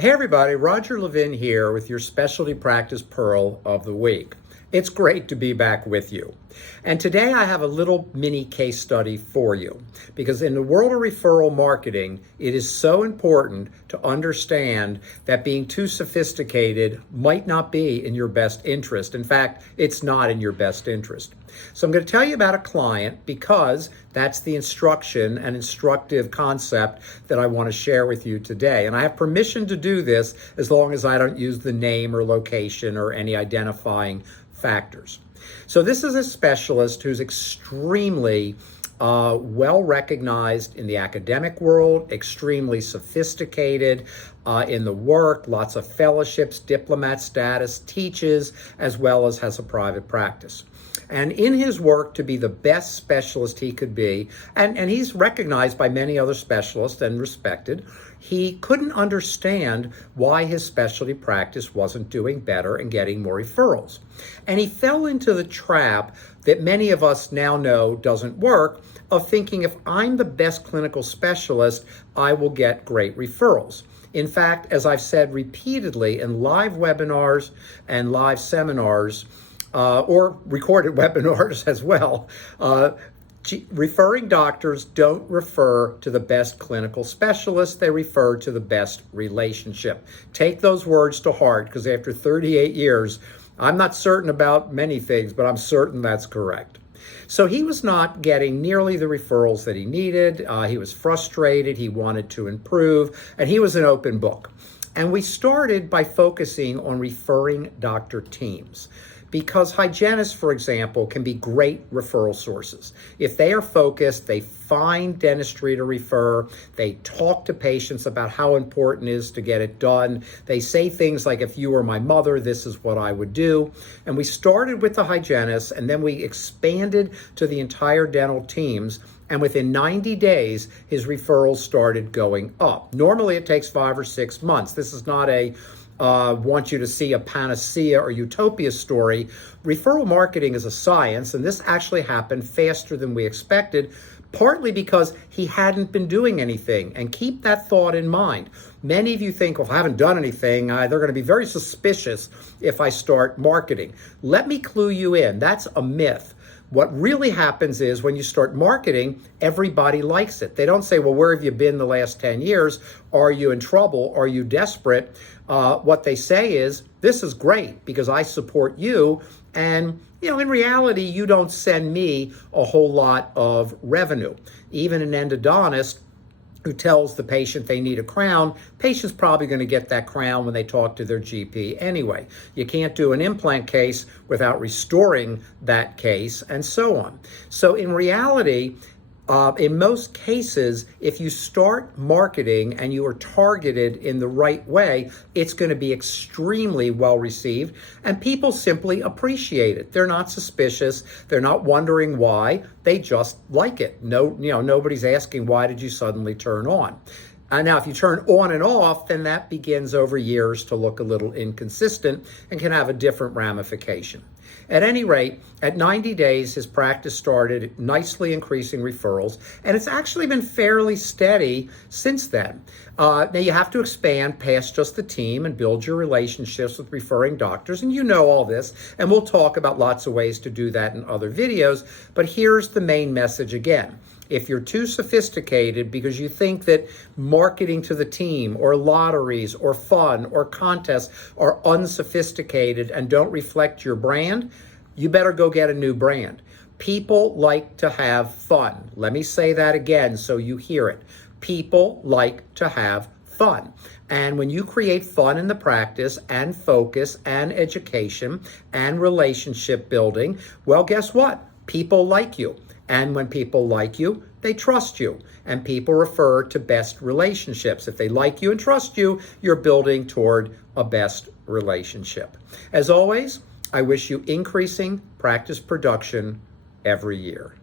Hey everybody, Roger Levin here with your Specialty Practice Pearl of the Week. It's great to be back with you. And today I have a little mini case study for you because in the world of referral marketing, it is so important to understand that being too sophisticated might not be in your best interest. In fact, it's not in your best interest. So I'm going to tell you about a client because that's the instruction and instructive concept that I want to share with you today. And I have permission to do this as long as I don't use the name or location or any identifying factors. So this is a specialist who's extremely well recognized in the academic world, extremely sophisticated in the work, lots of fellowships, diplomat status, teaches, as well as has a private practice. And in his work to be the best specialist he could be, and he's recognized by many other specialists and respected, he couldn't understand why his specialty practice wasn't doing better and getting more referrals. And he fell into the trap that many of us now know doesn't work, of thinking if I'm the best clinical specialist, I will get great referrals. In fact, as I've said repeatedly in live webinars and live seminars, or recorded webinars as well, referring doctors don't refer to the best clinical specialist, they refer to the best relationship. Take those words to heart because after 38 years, I'm not certain about many things, but I'm certain that's correct. So he was not getting nearly the referrals that he needed. He was frustrated, he wanted to improve, and he was an open book. And we started by focusing on referring doctor teams. Because hygienists, for example, can be great referral sources. If they are focused, they find dentistry to refer, they talk to patients about how important it is to get it done. They say things like, if you were my mother, this is what I would do. And we started with the hygienists, and then we expanded to the entire dental teams. And within 90 days, his referrals started going up. Normally, it takes 5 or 6 months. This is not a want you to see a panacea or utopia story. Referral marketing is a science, and this actually happened faster than we expected, partly because he hadn't been doing anything. And keep that thought in mind. Many of you think, well, if I haven't done anything, they're going to be very suspicious if I start marketing. Let me clue you in. That's a myth. What really happens is when you start marketing, everybody likes it. They don't say, well, where have you been the last 10 years? Are you in trouble? Are you desperate? What they say is, this is great because I support you. And, in reality, you don't send me a whole lot of revenue. Even an endodontist who tells the patient they need a crown, patient's probably going to get that crown when they talk to their GP anyway. You can't do an implant case without restoring that case, and so on. So in reality, in most cases, if you start marketing and you are targeted in the right way, it's going to be extremely well received, and people simply appreciate it. They're not suspicious. They're not wondering why. They just like it. Nobody's asking, why did you suddenly turn on? Now, if you turn on and off, then that begins over years to look a little inconsistent and can have a different ramification. At any rate, at 90 days, his practice started nicely increasing referrals, and it's actually been fairly steady since then. Now, you have to expand past just the team and build your relationships with referring doctors, and you know all this, and we'll talk about lots of ways to do that in other videos, but here's the main message again. If you're too sophisticated because you think that marketing to the team or lotteries or fun or contests are unsophisticated and don't reflect your brand, you better go get a new brand. People like to have fun. Let me say that again so you hear it. People like to have fun. And when you create fun in the practice and focus and education and relationship building, well, guess what? People like you. And when people like you, they trust you. And people refer to best relationships. If they like you and trust you, you're building toward a best relationship. As always, I wish you increasing practice production every year.